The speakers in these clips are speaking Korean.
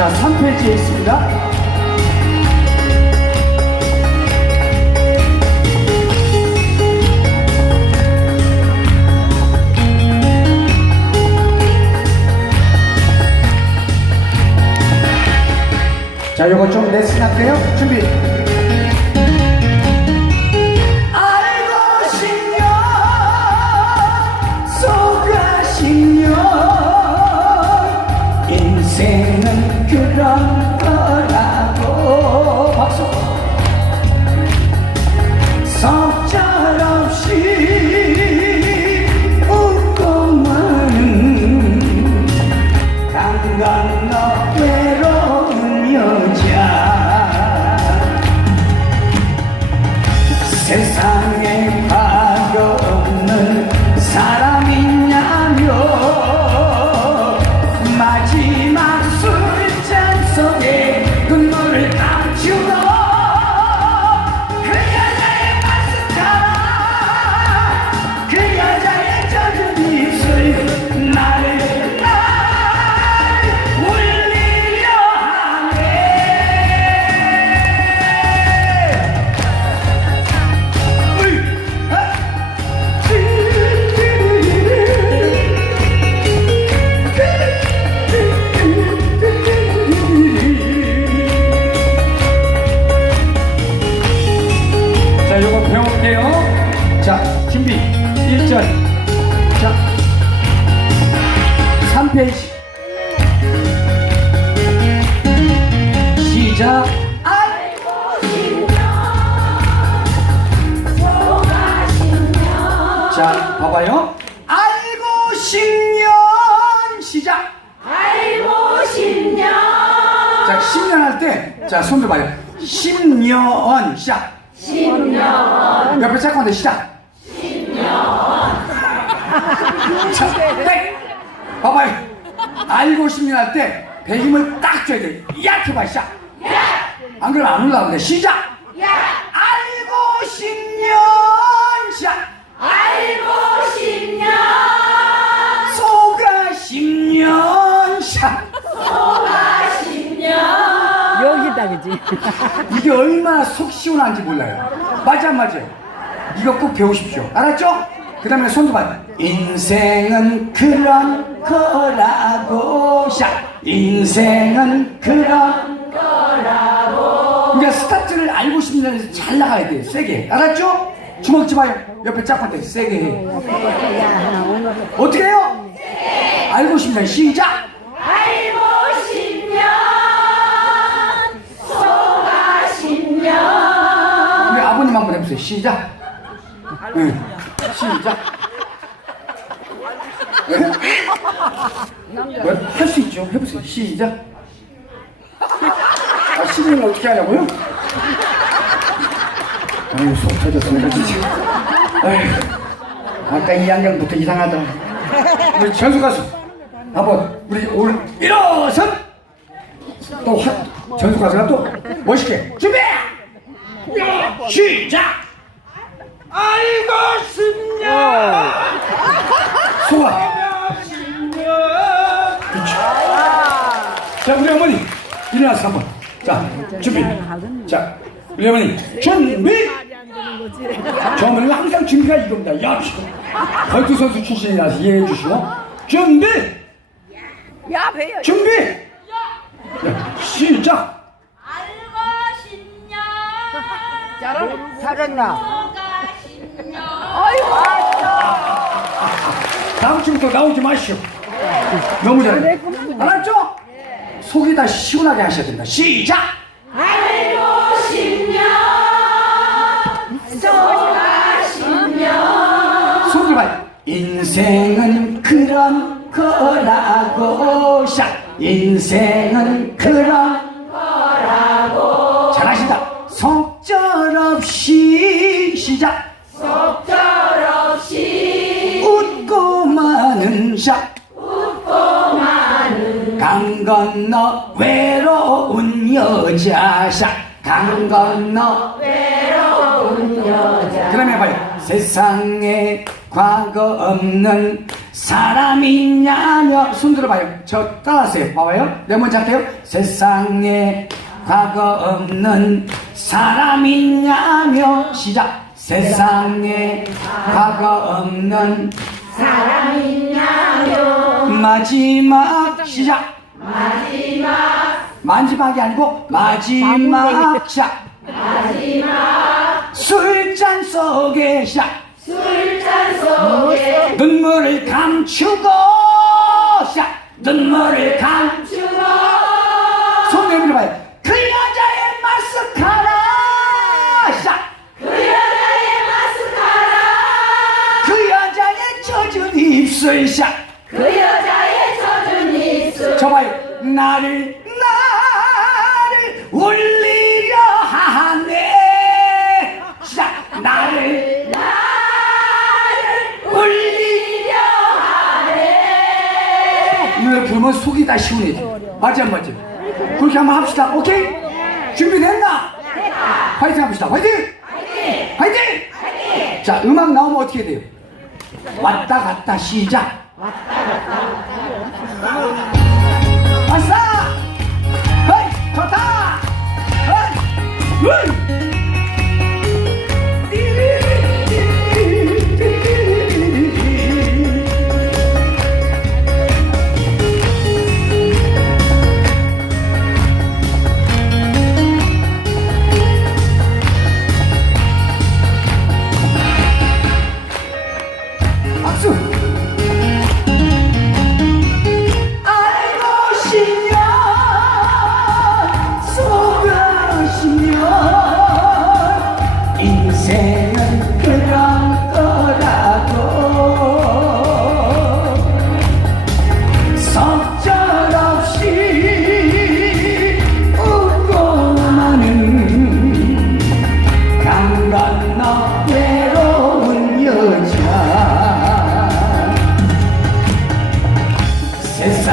자, 3페이지에 있습니다. 자, 요거 좀 레슨 할게요. 준비. 인 자, 봐봐요. 알고 싶년 시작. 알고 싶냐 자, 10년 할 때, 자, 손 들어봐요. 10년 시작. 10년 옆에 잠깐만 시작. 10년. 자, 땡! 봐봐요. 알고 10년 할 때, 배 힘을 딱 줘야 돼. 얕게 봐, 시작. 안 그러면 안 올라오는데, 시작! 알고 10년 시작! 알고 싶냐 소가 10년 시작! 여기다 그지? 이게 얼마나 속 시원한지 몰라요. 맞아, 안 맞아요? 이거 꼭 배우십시오. 알았죠? 그 다음에 손도 봐. 인생은 그런 거라고. 샷. 인생은 그런 거라고. 그러니까 스타트를 알고 데서 잘 나가야 돼. 세게. 알았죠? 주먹 집어요. 옆에 짝한테 세게 해. 어떻게 해요? 알고 싶냐? 시작! 알고 싶냐 소가 싶냐 우리 아버님 한번 해보세요. 시작. 응. 시작. 할 수 있죠. 해보세요. 시작. 아, 시즌을 어떻게 하냐고요? 아유, 속 터졌습니다, 진짜. 아유, 아까 이 안경부터 이상하다. 우리 전수 가수. 한번, 우리 오늘 일어선! 또, 화, 전수 가수가 또 멋있게. 준비! 시작! 알고 싶냐? 소아. 자, 우리 어머니 일어나서 한번. 자, 준비. 자, 우리 어머니 준비. 저 어머니는 항상 준비가 이겁니다. 역시 걸투 선수 출신이라서 이해해 주시고 준비. 야 배야. 준비. 자, 시작. 알고 싶냐 잘했 잘했나? 싶냐 다음 주부터 나오지 마시오. 너무 잘해. 알았죠? 속이 다 시원하게 하셔야 된다. 시작. 인생은 그런 거라고. 샷. 인생은 그런 거라고. 잘하신다. 속절없이 시작. 속절없이 웃고 마는 샷. 강 건너 외로운 여자 샷. 강 건너 외로운 여자 그 다음에 봐요. 세상에 과거 없는 사람이냐며 손 들어봐요. 저 따라하세요. 봐봐요. 내 먼저 할게요. 세상에 과거 없는 사람이냐며 시작. 세상에 과거 없는 사람이냐며 마지막 시작. 마지막 마지막이 아니고 마지막 시작. 마지막 술잔 속에 시작 술잔 속에 눈물을 감추고 시작. 눈물을 감 주고. 손 내밀어 봐요. 그 여자의 마스카라 시작. 그 여자의 마스카라. 그 여자의 젖은 입술 시작. 그 여자의 젖은 입술. 저봐요. 나를 나를 울리려 부르면 속이 다 시원해져 맞지 안 맞지? 그렇게 한번 합시다. 오케이? 준비됐나? 화이팅 합시다. 화이팅! 화이팅! 자 음악 나오면 어떻게 돼요? 왔다 갔다 시작. 왔어! 헤이 좋다! 헤이 헤이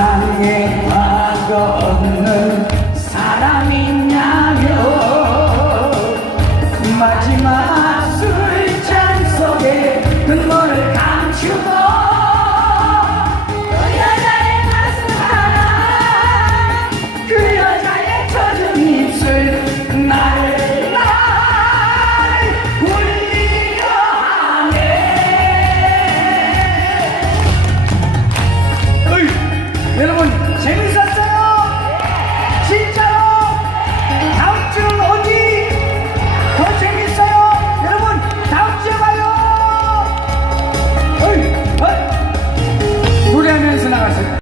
사랑에 과거 없는 사람이냐?